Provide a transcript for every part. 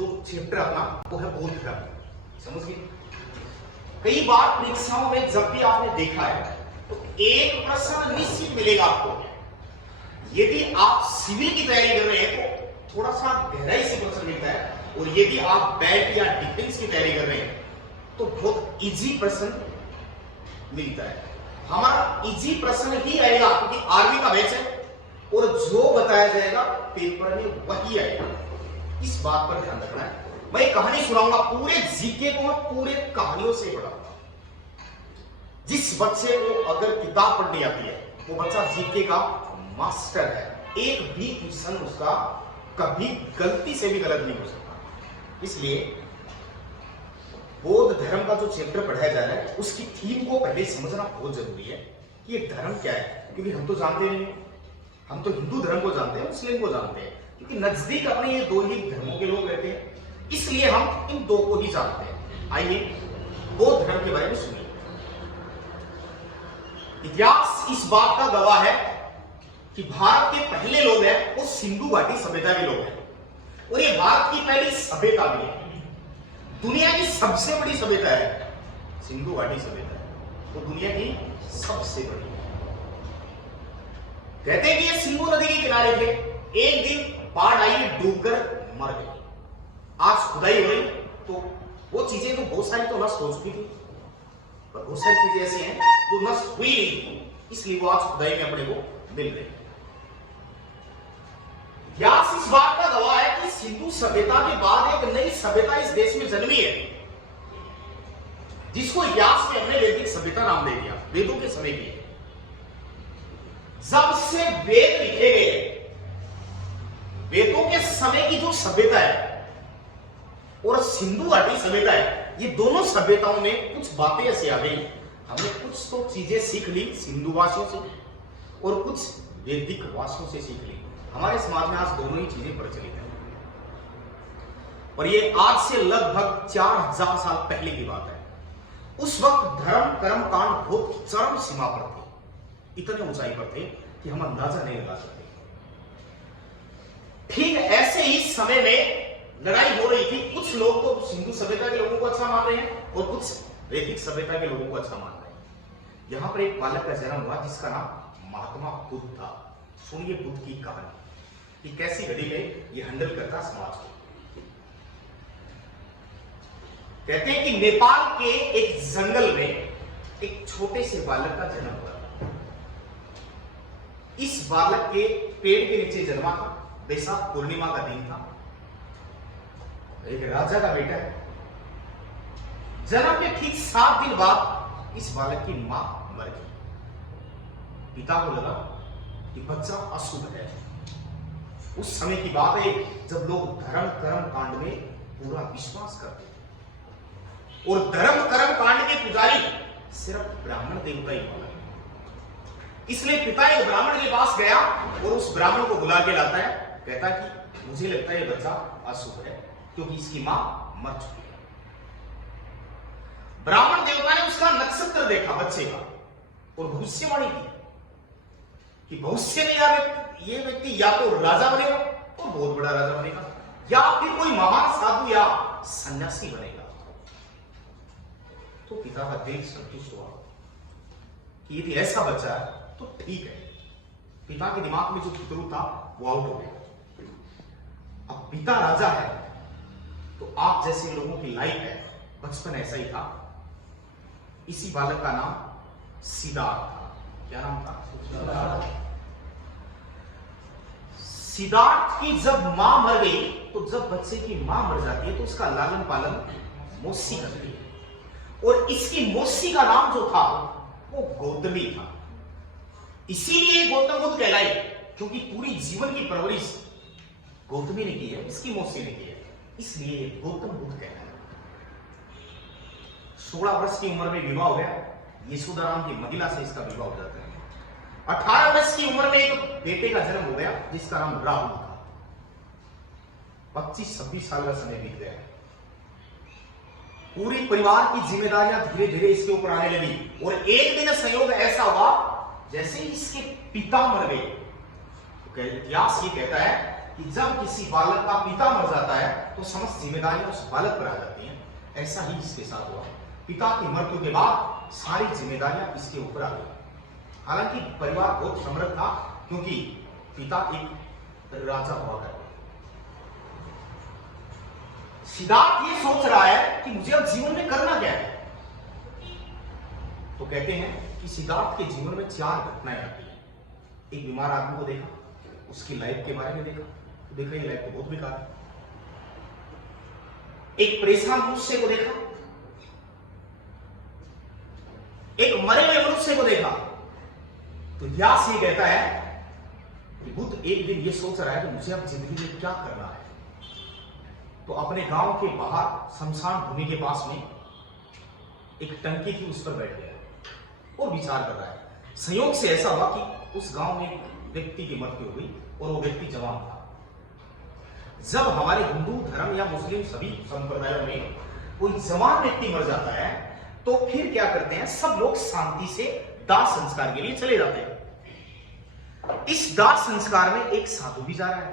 जो चैप्टर अपना वो है बौद्ध धर्म। समझ गए? कई बार परीक्षाओं में जब भी आपने देखा है तो एक प्रश्न निश्चित मिलेगा आपको। यदि आप सिविल की तैयारी कर रहे हैं तो थोड़ा सा गहराई से प्रश्न मिलता है, और यदि आप बैट या डिफेंस की तैयारी कर रहे हैं तो बहुत इजी प्रश्न मिलता है। हमारा इजी प्रश्न ही आएगा क्योंकि आर्मी का बैच है, और जो बताया जाएगा पेपर में वही आएगा। इस बात पर ध्यान रखना है। मैं एक कहानी सुनाऊंगा, पूरे जीके को मैं पूरे कहानियों से पढ़ाऊंगा। जिस बच्चे को अगर किताब पढ़नी आती है वो बच्चा जीके का मास्टर है। एक भी क्वेश्चन उसका कभी गलती से भी गलत नहीं हो सकता। इसलिए बौद्ध धर्म का जो चैप्टर पढ़ाया जा रहा है उसकी थीम को पहले समझना बहुत जरूरी है कि ये धर्म क्या है। क्योंकि हम तो जानते नहीं, हम तो हिंदू धर्म को जानते हैं, मुस्लिम को जानते हैं, क्योंकि नजदीक अपने ये दो ही धर्मों के लोग रहते हैं, इसलिए हम इन दो को ही जानते हैं। आइए बौद्ध धर्म के बारे में सुनिए। इतिहास इस बात का गवाह है कि भारत के पहले लोग हैं वो सिंधु घाटी सभ्यता के लोग हैं, और ये भारत की पहली सभ्यता भी है। दुनिया की सबसे बड़ी सभ्यता है सिंधु घाटी सभ्यता है, तो दुनिया की सबसे बड़ी। कहते हैं कि ये सिंधु नदी के किनारे थे, एक दिन बाढ़ आई, डूबकर मर गए। आज खुदाई हो रही तो वो चीजें तो बहुत सारी तो नष्ट हो चुकी थी, पर बहुत सारी चीजें ऐसी हैं जो नष्ट हुई नहीं थी, इसलिए वो आज खुदाई में अपने को मिल रही। इतिहास इस बात का गवाह है कि सिंधु सभ्यता के बाद एक नई सभ्यता इस देश में जन्मी है, जिसको इतिहास में हमने वैदिक सभ्यता नाम दे दिया। वेदों के समय की है। जब से वेद लिखे गए, वेदों के समय की जो सभ्यता है और सिंधु घाटी सभ्यता है, ये दोनों सभ्यताओं में कुछ बातें ऐसी आ गई। हमने कुछ तो चीजें सीख ली सिंधु वासियों से और कुछ वैदिक वासियों से सीख ली। हमारे समाज में आज दोनों ही चीजें प्रचलित है, और ये आज से लगभग 4000 साल पहले की बात है। उस वक्त धर्म कर्म कांड बहुत चरम सीमा पर थे, इतने ऊंचाई पर थे कि हम अंदाजा नहीं लगा सकते। ठीक ऐसे ही समय में लड़ाई हो रही थी। कुछ लोग तो सिंधु सभ्यता के लोगों को अच्छा मान रहे हैं और कुछ वैदिक सभ्यता के लोगों को अच्छा मान रहे हैं। यहां पर एक बालक का जन्म हुआ जिसका नाम महात्मा बुद्ध था। सुनिए बुद्ध की कहानी कि कैसी घड़ी में ये हैंडल करता समाज को। कहते हैं कि नेपाल के एक जंगल में एक छोटे से बालक का जन्म हुआ। इस बालक के पेड़ के नीचे जन्मा था। बैसाख पूर्णिमा का दिन था। एक राजा का बेटा है। जन्म के ठीक 7 दिन बाद इस बालक की मां मर गई। पिता को लगा कि बच्चा अशुभ है। उस समय की बात है जब लोग धर्म कर्म कांड में पूरा विश्वास करते थे, और धर्म कर्म कांड के पुजारी सिर्फ ब्राह्मण देवता ही माना। इसलिए पिता एक ब्राह्मण के पास गया और उस ब्राह्मण को बुला के लाता है। कहता कि मुझे लगता है ये बच्चा अशुभ है क्योंकि इसकी मां मर चुकी है। ब्राह्मण देवता ने उसका नक्षत्र देखा बच्चे का और भविष्यवाणी की कि भविष्य में ये व्यक्ति या तो राजा बनेगा, तो बहुत बड़ा राजा बनेगा, या फिर कोई महान साधु या सन्यासी बनेगा। तो पिता का दिल संतुष्ट हुआ कि यदि ऐसा बच्चा है तो ठीक है। पिता के दिमाग में जो फितरू था वो आउट हो गया। अब पिता राजा है तो आप जैसे लोगों की लाइफ है, बचपन ऐसा ही था। इसी बालक का नाम सिद्धार्थ था। क्या नाम था? सिद्धार्थ की जब मां मर गई, तो जब बच्चे की मां मर जाती है तो उसका लालन पालन मौसी करती है, और इसकी मौसी का नाम जो था वो गौतमी था। इसीलिए गौतम बुद्ध कहलाई, क्योंकि पूरी जीवन की परवरिश गौतमी ने की है, इसकी मौसी ने की है, इसलिए गौतम बुद्ध कहलाए। 16 वर्ष की उम्र में विवाह हो गया। यशोदा नाम की महिला से इसका विवाह हो जाता है। 18 वर्ष की उम्र में एक बेटे का जन्म हो गया जिसका नाम राहुल था। 25-26 साल का समय बीत गया। पूरी परिवार की जिम्मेदारियां धीरे धीरे इसके ऊपर आने लगी, और एक दिन संयोग ऐसा हुआ जैसे ही इसके पिता मर गए। तो इतिहास ये कहता है कि जब किसी बालक का पिता मर जाता है तो समस्त जिम्मेदारियां उस बालक पर आ जाती हैं। ऐसा ही इसके साथ हुआ। पिता की मृत्यु के बाद सारी जिम्मेदारियां इसके ऊपर आ गई। हालांकि परिवार बहुत समृद्ध था क्योंकि पिता एक राजा हुआ करता। सिद्धार्थ ये सोच रहा है कि मुझे अब जीवन में करना क्या है। तो कहते हैं कि सिद्धार्थ के जीवन में 4 घटनाएं आती हैं। एक बीमार आदमी को देखा, उसकी लाइफ के बारे में देखा, तो देखा ये लाइफ तो बहुत बेकार है। एक परेशान मनुष्य को देखा, एक मरे हुए मनुष्य को देखा। तो व्यास ये कहता है कि बुद्ध एक दिन ये सोच रहा है कि मुझे अब जिंदगी में क्या करना है। तो अपने गांव के बाहर शमशान भूमि के पास में एक टंकी थी, उस पर बैठ गया और विचार कर रहा है। संयोग से ऐसा हुआ कि उस गांव में एक व्यक्ति की मृत्यु हो गई और वो व्यक्ति जवान था। जब हमारे हिंदू धर्म या मुस्लिम सभी संप्रदायों में कोई जवान व्यक्ति मर जाता है तो फिर क्या करते हैं, सब लोग शांति से दाह संस्कार के लिए चले जाते हैं। इस दाह संस्कार में एक साधु भी जा रहा है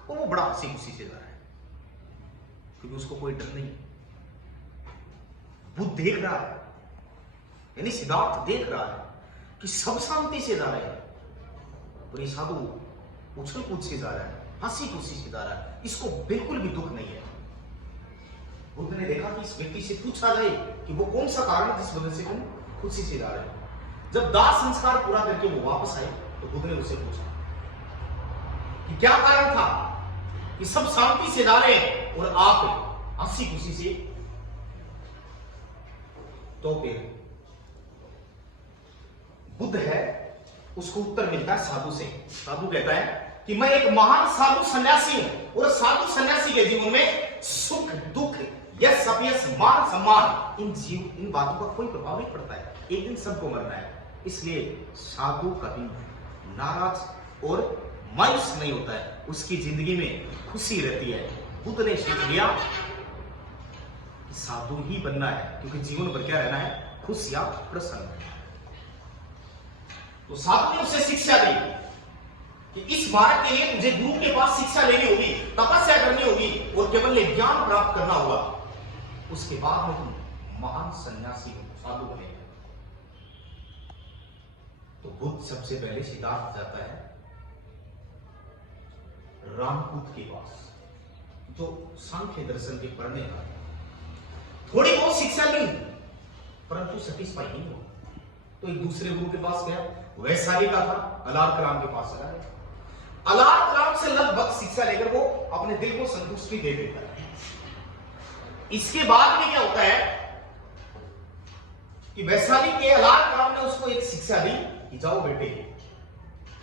और वो बड़ा हंसी खुशी से जा रहा है क्योंकि उसको कोई डर नहीं। बुद्ध देख रहा है, यानी सिद्धार्थ देख रहा है कि सब शांति से जा रहे हैं और ये साधु उछल कूद से जा रहा है, हंसी खुशी से जा रहा है, इसको बिल्कुल भी दुख नहीं है। बुद्ध ने देखा कि इस व्यक्ति से पूछा जाए कि वो कौन सा कारण है जिस वजह से तुम खुशी से जा रहे हो। जब दाह संस्कार पूरा करके वो वापस आए तो बुद्ध ने उससे पूछा कि क्या कारण था कि सब शांति से जा रहे हैं और आप हंसी खुशी से। तो फिर बुद्ध है, उसको उत्तर मिलता है साधु से। साधु कहता है कि मैं एक महान साधु सन्यासी हूं और साधु सन्यासी के जीवन में सुख दुख यश अपयश मान सम्मान इन बातों का कोई प्रभाव नहीं पड़ता है। एक दिन सबको मरना है, इसलिए साधु कभी नाराज और मायूस नहीं होता है, उसकी जिंदगी में खुशी रहती है। बुद्ध ने सोच लिया कि साधु ही बनना है क्योंकि जीवन भर क्या रहना है, खुश या प्रसन्न। तो साधु ने उसे शिक्षा दी कि इस मार्ग के लिए तुझे गुरु के पास शिक्षा लेनी होगी, तपस्या करनी होगी और केवल ज्ञान प्राप्त करना होगा। उसके बाद में तुम महान सन्यासी साधु बनेंगे। तो बुद्ध सबसे पहले सिद्धार्थ जाता है रामकूट के पास, जो सांख्य दर्शन के पढ़ने का थोड़ी बहुत शिक्षा ली परंतु सेटिस्फाई नहीं हो। तो एक दूसरे गुरु के पास गया, वैशाली का था, अलार कलाम के पास चला गया। अलार कलाम से लगभग शिक्षा लेकर वो अपने दिल को संतुष्टि दे देता है। इसके बाद में क्या होता है कि वैशाली के अलार कलाम ने उसको एक शिक्षा दी कि जाओ बेटे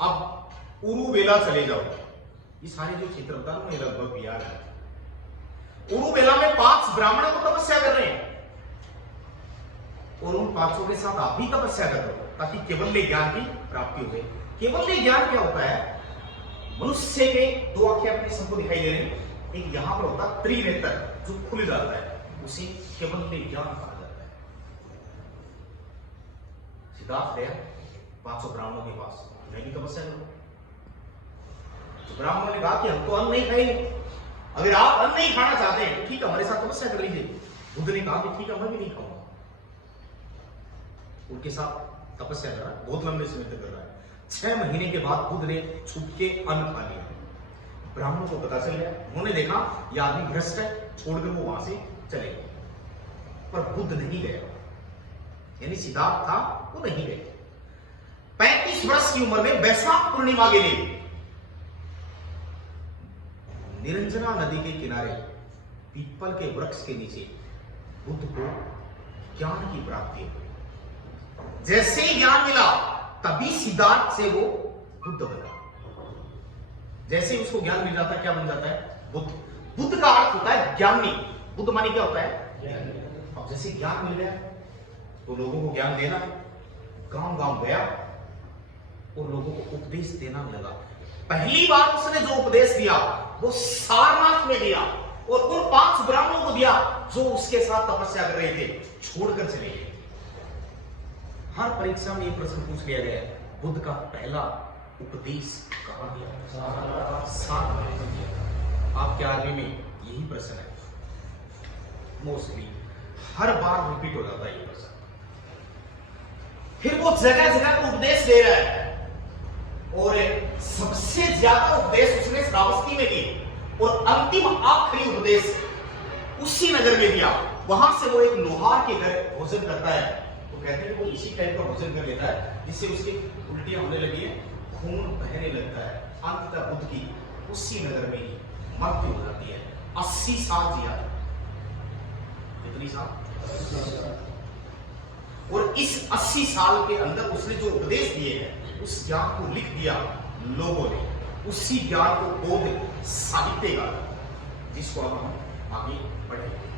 अब उरुवेला चले जाओ। ये सारे जो क्षेत्र होता है ना लगभग बिहार है। उरुवेला में 5 ब्राह्मणों को तपस्या कर रहे हैं और उन 5 के साथ आप भी तपस्या कर रहे हो ताकि केवल ज्ञान की प्राप्ति हो। केवल ज्ञान क्या होता है, मनुष्य के 2 आंखें अपने सबको दिखाई दे रही हैं, एक यहां पर होता है त्रिनेत्र जो खुल जाता है, उसे केवल ज्ञान कहा जाता है। सिद्धार्थ गया 500 ब्राह्मणों के पास, मैं भी तपस्या करूं। तो ब्राह्मणों ने कहा कि हम तो अन्न नहीं खाएंगे, अगर आप अन्न नहीं खाना चाहते हैं तो ठीक है हमारे साथ तपस्या कर लीजिए। बुद्ध ने कहा कि ठीक है मैं भी नहीं खाऊंगा। उनके साथ तपस्या कर रहा है, बहुत लंबे समय तक कर रहा है। 6 महीने के बाद बुद्ध ने छुप के अन्न खा लिया। ब्राह्मणों को पता चल गया, उन्होंने देखा यह आदमी भ्रष्ट है, छोड़कर वो वहां से चले गए। पर बुद्ध नहीं गया, यानी सिद्धार्थ था वो नहीं गए। 35 वर्ष की उम्र में वैशाख पूर्णिमा के लिए निरंजना नदी के किनारे पीपल के वृक्ष के नीचे बुद्ध को ज्ञान की प्राप्ति हुई। जैसे ही ज्ञान मिला तभी सिद्धार्थ से वो बुद्ध बना। जैसे ही उसको ज्ञान मिल जाता है क्या बन जाता है, बुद्ध। बुद्ध का अर्थ होता है ज्ञानी। बुद्ध माने क्या होता है, अब जैसे ज्ञान मिल गया तो लोगों को ज्ञान देना, गांव गांव गया और लोगों को उपदेश देना लगा। पहली बार उसने जो उपदेश दिया वो सारनाथ में दिया और उन 5 ब्राह्मणों को दिया जो उसके साथ तपस्या कर रहे थे, छोड़कर चले गए। हर परीक्षा में ये प्रश्न पूछ लिया गया, बुद्ध का पहला उपदेश कहाँ दिया? 7 में दिया। आपके आर्मी में यही प्रश्न है, मोस्टली हर बार रिपीट हो जाता है ये प्रश्न। फिर वो जगह जगह को उपदेश दे रहा है और सबसे ज्यादा उपदेश उसने श्रावस्ती में दिए और अंतिम आखिरी उपदेश उसी नगर में दिया। वहां से वो एक लोहार के घर भोजन करता है, तो कहते हैं वो इसी टाइप का भोजन कर लेता है जिससे उसकी उल्टियां होने लगी है, खून बहने लगता है। अंततः बुद्ध की उसी नगर में ही मृत्यु हो जाती है। 80 साल जिया। कितनी साल? और इस 80 साल के अंदर उसने जो उपदेश दिए हैं उस ज्ञान को लिख दिया लोगों ने, उसी ज्ञान को बौद्ध साहित्य का, जिसको अब हम आगे बढ़ेंगे।